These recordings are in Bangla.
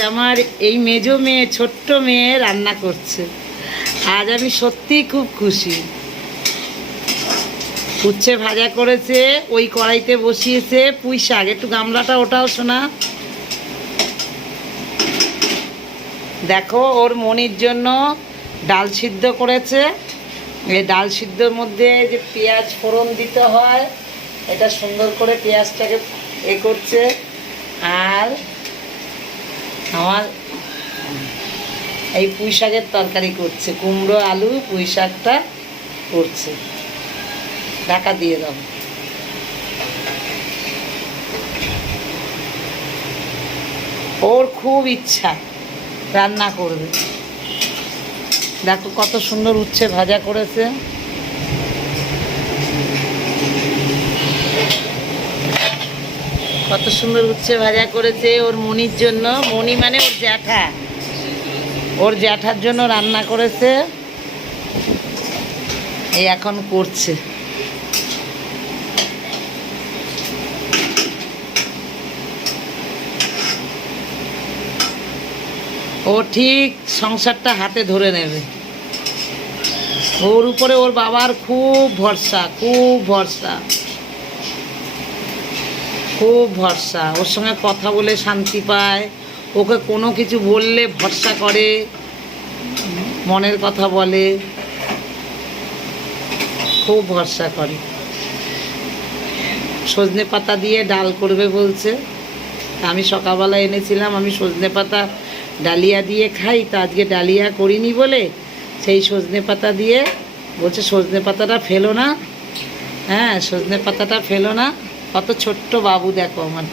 আমার এই মেজো মেয়ে, ছোট্ট মেয়ে রান্না করছে। আজ আমি সত্যিই খুব খুশি। উচ্ছে ভাজা করেছে, ওই কড়াইতে বসিয়েছে পুঁই শাক। একটু গামলাটা ওটাও শোনা। দেখো, ওর মনির জন্য ডাল সিদ্ধ করেছে। এই ডাল সিদ্ধর মধ্যে যে পেঁয়াজ ফোড়ন দিতে হয়, এটা সুন্দর করে পেঁয়াজটাকে এ করছে। আর আমার এই পুঁই শাকের তরকারি করছে। কুমড়ো, আলু, পুঁই শাকটা করছে। ঢাকা দিয়ে দাও। ওর খুব ইচ্ছা রান্না করবে। দেখো কত সুন্দর উচ্ছে ভাজা করেছে। কত সুন্দর উচ্ছে ভাজা করেছে ওর মনির জন্য। মনি মানে ওর জ্যাঠা। ওর জ্যাঠার জন্য রান্না করেছে। এই এখন করছে। ও ঠিক সংসারটা হাতে ধরে নেবে। ওর উপরে ওর বাবার খুব ভরসা খুব ভরসা। খুব ভরসা। ওর সঙ্গে কথা বলে শান্তি পায়। ওকে কোনো কিছু বললে ভরসা করে। মনের কথা বলে। খুব ভরসা করে। সজনে পাতা দিয়ে ডাল করবে বলছে। আমি সকালবেলা এনেছিলাম, আমি সজনে পাতা ডালিয়া দিয়ে খাই। তা আজকে ডালিয়া করিনি বলে সেই সজনে পাতা দিয়ে বলছে, সজনে পাতাটা ফেলো না। হ্যাঁ সজনে পাতাটা ফেলো না। কত ছোট্ট বাবু দেখো আমার।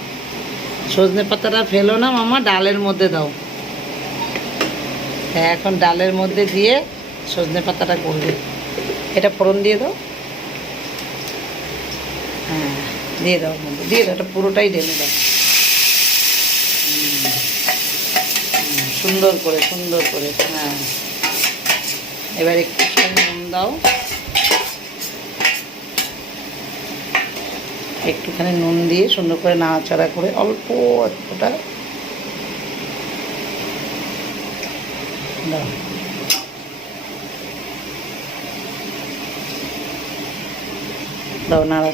সজনে পাতাটা ফেলো না মামা, ডালের মধ্যে দাও। হ্যাঁ এখন ডালের মধ্যে দিয়ে সজনে পাতাটা করবে। এটা ফোড়ন দিয়ে দাও। হ্যাঁ দিয়ে দাও মধ্যে। দিয়ে দাও, এটা পুরোটাই ঢেলে দাও। সুন্দর করে সুন্দর করে হ্যাঁ। এবার একটুখানি নুন দাও। একটুখানি নুন দিয়ে সুন্দর করে নাড়াচাড়া করে অল্প একটুটা দাও। নাড়া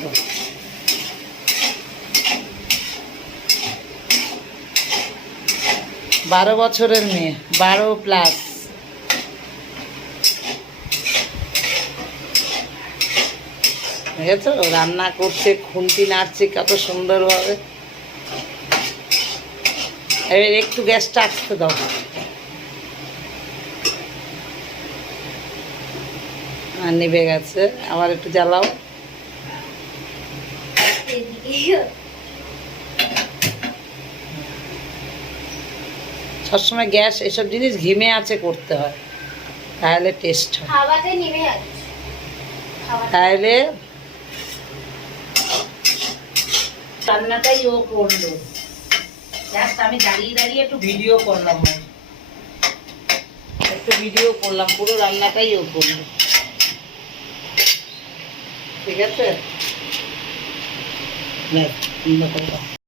বারো বছরের মেয়ে, বারো প্লাস বুঝেছ রান্না করছে খুন্তি নাড়ছে কত সুন্দরভাবে। এবার একটু গ্যাসটা আটকে দাও। আর নিভে গেছে। আবার একটু জ্বালাও। সবসময় গ্যাস এসব জিনিস ঘিমে আছে করতে হয়। তাহলে টেস্ট হয়। তাহলে রান্নাটাই ও করল। জাস্ট আমি দাঁড়িয়ে দাঁড়িয়ে একটু ভিডিও করলাম একটু ভিডিও করলাম, পুরো রান্নাটাই ও করল। ঠিক আছে?